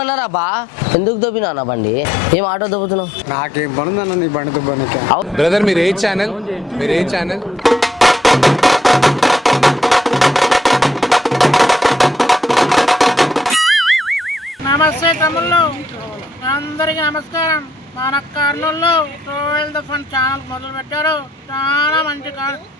దొబ్బమన్నారా బా? ఎందుకు దొబ్బినా బండి? ఏం ఆటో దొబ్బుతున్నావు? నాకేం పనుందన్న నీ బండి దొబ్బనికి. బ్రదర్ మీరు ఏ ఛానల్? నమస్తే తమ్ముళ్ళు, అందరికి నమస్కారం. మన కర్నూలులో సోయల్ ద ఫన్ ఛానల్ మొదలు పెట్టారు. చాలా మంచి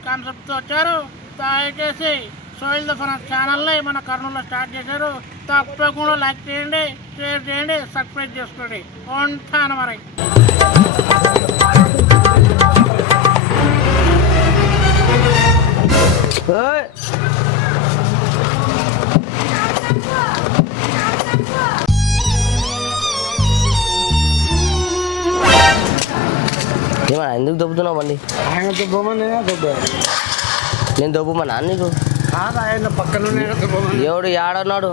కాన్సెప్ట్తో వచ్చారు. దయచేసి సోయల్ ద ఫన్ ఛానల్ని మన కర్నూలులో స్టార్ట్ చేశారు. తప్పకుండా లైక్ చేయండి, షేర్ చేయండి, సబ్స్క్రైబ్ చేసుకోండి. ఉంటాను మరి. ఏమన్నా ఎందుకు దొబ్బుతున్నావు బండి? ఆయన దొబ్బమని దొబ్బారు. నేను దొబ్బమన్నా నీకు? ఆయన పక్కన ఎవడు ఏడన్నాడు?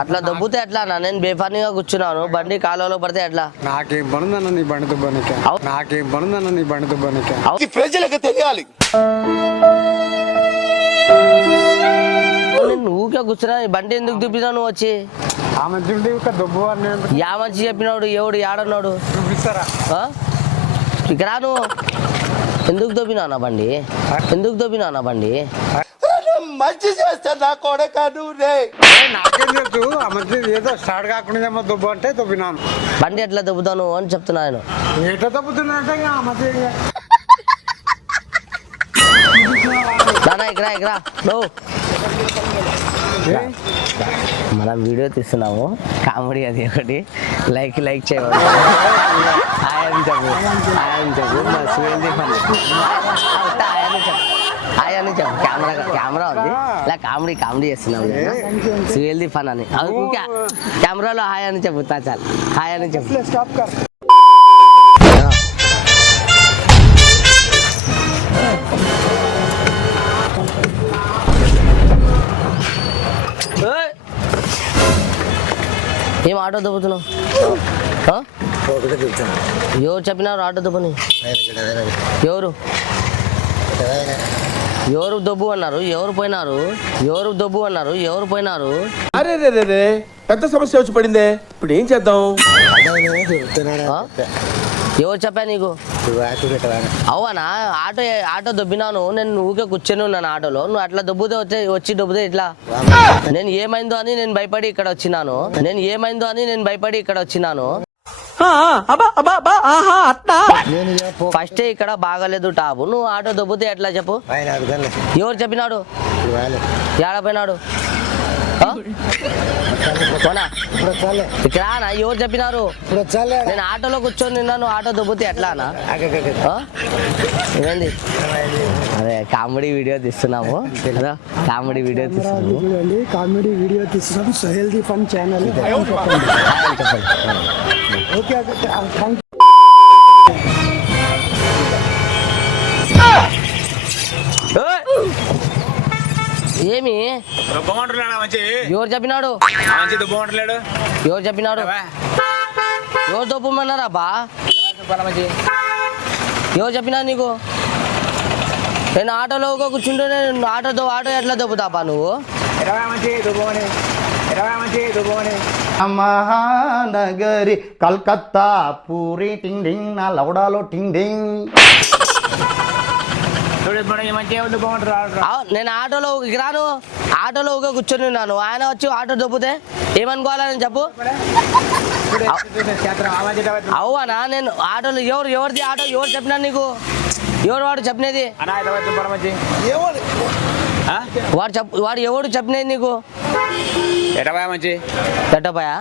అట్లా దొబ్బుతే ఎట్లా? నేను బేఫానీగా కూర్చున్నాను, బండి కాలువలో పడితే ఎట్లా? నాకేం పనుందన్న నీ బండి దొబ్బనికి. నాకేం పనుందన్న నీ బండి దొబ్బనికి. ప్రజలకు తెలియాలి. ఊకే కూర్చున్నా, బండి ఎందుకు దుబ్బినా నువ్వు వచ్చి? ఆ మంచి దొబ్బు అని యా మంచి చెప్పినాడు, ఎవడు ఏడన్నాడు? చూపిస్తారా? ఇక్కడ నువ్వు ఎందుకు దొబ్బినా బండి? ఎందుకు దొబ్బినా బండి? మంచి చేస్తా నా కొడక నువ్వే. నాకేం తెలుసు, ఆ మంచి ఏదో స్టార్ట్ కాకుండా దొబ్బు అంటే దొబ్బినాను. బండి ఎట్లా దొబ్బుతాను అని చెప్తున్నా నేను. ఎట్లా దొబ్బుతున్నా అంటే ఆ మంచి ఇక్కడ ఇక్కడ నువ్వు మనం వీడియో తీస్తున్నాము, కామెడీ అది ఒకటి. లైక్ చేయమని ఆయన చెప్పు మా సువేల్ది ఫన్ ఆయన చెప్పు. కెమెరా ఉంది, ఇలా కామెడీ చేస్తున్నాము. సువేల్ది ఫన్ అని కెమెరాలో హాయ్ అని చెప్పు. చాలు హాయ్ అని చెప్పు. ఏం ఆటో దొబ్బుతున్నావు? ఎవరు చెప్పినారు ఆటో దొబ్బని? ఎవరు దొబ్బు అన్నారు? ఎవరు పోయినారు? అరే రే పెద్ద సమస్య వచ్చి పడిందే, ఇప్పుడు ఏం చేద్దాం? ఎవరు చెప్పా నీకు? అవునా? ఆటో దొబ్బినాను నేను, ఊకే కూర్చొని ఉన్నాను ఆటోలో. నువ్వు అట్లా దొబ్బుతే వచ్చి దొబ్బుతే ఇట్లా? నేను ఏమైందో అని నేను భయపడి ఇక్కడ వచ్చినాను. ఫస్ట్ ఇక్కడ బాగాలేదు టాపు, నువ్వు ఆటో దొబ్బుతే ఎట్లా చెప్పు? ఎవరు చెప్పినాడు? ఏడపోయినాడు? ఇక్కడ ఎవరు చెప్పినారు? నేను ఆటోలో కూర్చొని నిన్నాను, ఆటో దొబ్బుతే ఎట్లానా? ఏంది? అదే కామెడీ వీడియో తీస్తున్నాము. కామెడీ వీడియో తీస్తున్నాము. సోయల్ ది ఫన్ ఛానల్. ఓకే ఏమి ఎవరు చెప్పినాడు? ఎవరు దొబ్బమన్నారా బా? ఎవరు చెప్పినా నీకు? నేను ఆటోలో కూర్చుంటే ఆటో ఎట్లా దొబ్బుతాపా నువ్వు? మహానగరి కల్కత్తా పూరి టింగ్ డింగ్ నా లౌడాలో టింగ్ డింగ్. నేను ఆటోలో కూర్చొని ఉన్నాను, ఆయన వచ్చి ఆటో దొబ్బితే ఏమనుకోవాలని చెప్పు? అవునా? నేను ఆటోలో ఎవరిది ఆటో? ఎవరు చెప్పినా నీకు? వాడు చెప్పినది? వాడు ఎవడు చెప్పినది నీకు? పెట్టపాయా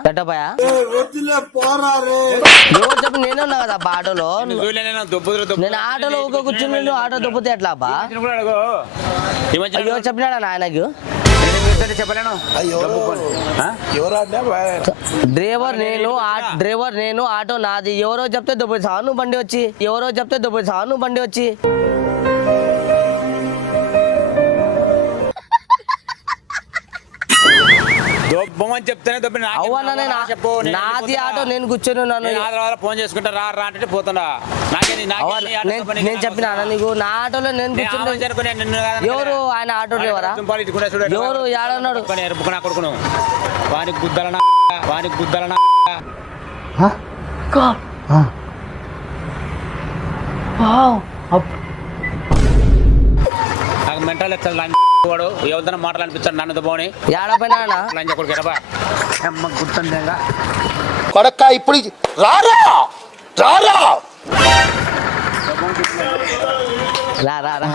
ఎవరు చెప్పి? నేనే ఉన్నా కదా ఆటోలో. నేను ఆటోలో కూర్చుని ఆటో దొబ్బితే ఎట్లా బా? ఎవరు చెప్పినాడా ఆయనకు? డ్రైవర్ నేను, ఆటో నాది. ఎవరో చెప్తే దొబ్బేసావు నువ్వు బండి వచ్చి. దొబ్బమని చెప్తేనే దొబ్బి నాది ఆటో, నేను కూర్చొని ఉన్నాను. ఫోన్ చేసుకుంటా రా అంటే పోతుండా. అవ్వ, నేను చెప్పిన నీకు నా ఆటోలో నేను కూర్చుంటే ఎవరు ఆయన ఆటో డ్రైవరా ఎవరు ఏడన్నాడు కొడుకును వానికి గుద్దలనా వానికి గుద్దలనా నాకు మెంటల్ వాడు ఎవరిదైనా మాటలు అనిపించాడు నన్ను పోని ఏడపైన లంచ కొడుకు ఎరబా అమ్మ గుర్తుందేగా కొడక్క ఇప్పుడు రారా రారా రా రా రా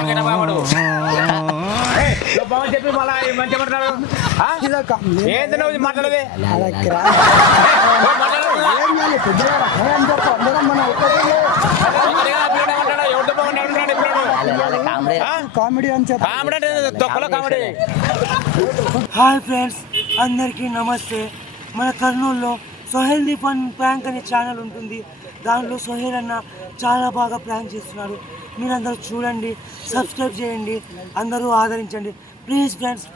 చెప్పి మళ్ళా మంచిగా మాట్లాడు ఏంటి నువ్వు మాట్లాడేది కామెడీ అని చెప్పి కామెడీ హాయ్ ఫ్రెండ్స్, అందరికీ నమస్తే. మన కర్నూలులో సోహెల్ ది ఫన్ ప్రాంక్ అనే ఛానల్ ఉంటుంది. దానిలో సోహెల్ అన్న చాలా బాగా ప్రాంక్ చేస్తున్నాడు. మీరందరూ చూడండి, సబ్స్క్రైబ్ చేయండి, అందరూ ఆదరించండి ప్లీజ్ ఫ్రెండ్స్.